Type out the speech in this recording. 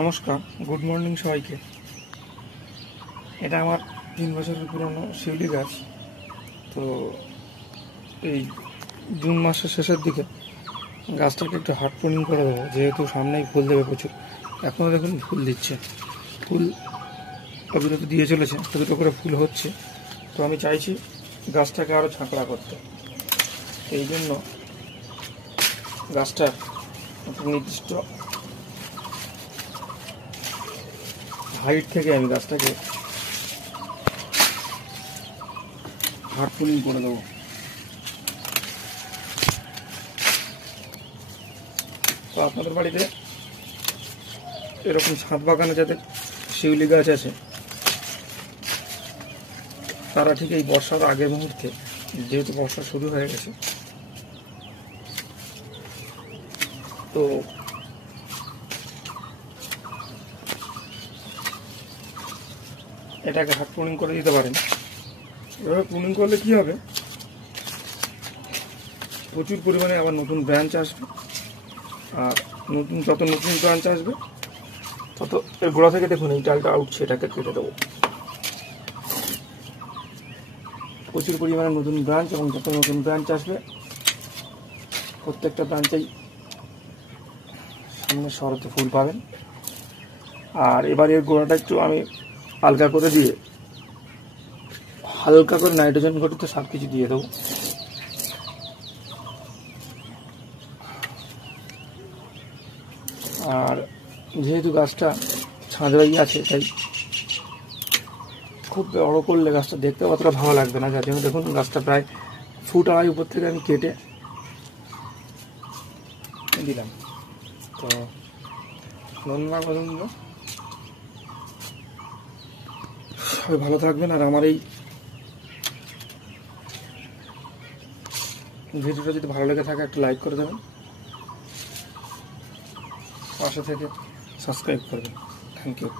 নমস্কার, good morning সবাইকে। এটা আমার 3 বছরের পুরনো শিউলি গাছ। তো এই জুন মাসের শেষের দিকে গাছটাকে একটু হার্ড প্রুনিং করে দেবো, যেহেতু সামনেই ফুল দেবে প্রচুর। এখনও দেখুন ফুল দিচ্ছে, ফুল অবিরত দিয়ে চলেছে, দুটো করে ফুল হচ্ছে। তো আমি চাইছি গাছটাকে আরও ঝাঁকড়া করতে। এই জন্য গাছটার একটা নির্দিষ্ট হাইট থেকে আমি গাছটাকে হার্ড প্রুনিং করে দেবো। তো আপনাদের বাড়িতে এরকম ছাদ বাগানে যাদের শিউলি গাছ আছে, তারা ঠিক এই বর্ষার আগের মুহূর্তে, যেহেতু বর্ষা শুরু হয়ে গেছে, তো এটাকে হার্ড প্রুনিং করে দিতে পারেন। এভাবে প্রুনিং করলে কি হবে, প্রচুর পরিমাণে আবার নতুন ব্রাঞ্চ আসবে। আর যত নতুন ব্রাঞ্চ আসবে তত এর গোড়া থেকে দেখুন এই ডালটা উঠছে, এটাকে কেটে দেবো। প্রচুর পরিমাণে নতুন ব্রাঞ্চ, এবং যত নতুন ব্রাঞ্চ আসবে প্রত্যেকটা ব্রাঞ্চেই সামনে শরতে ফুল পাবেন। আর এবার এর গোড়াটা একটু আমি হালকা করে দিয়ে, হালকা করে নাইট্রোজেন ঘটিত সব কিছু দিয়ে দেবো। আর যেহেতু গাছটা ছাঁদড়াই আছে, তাই খুব বড় করলে গাছটা দেখতে অতটা ভালো লাগবে না। যার জন্য দেখুন গাছটা প্রায় ফুট আড়াই উপর থেকে আমি কেটে দিলাম। তো ধন্যবাদ, সবাই ভালো থাকবেন। আর আমার এই ভিডিওটা যদি ভালো লেগে থাকে একটা লাইক করে দেবেন, পাশে থেকে সাবস্ক্রাইব করবেন। Thank you.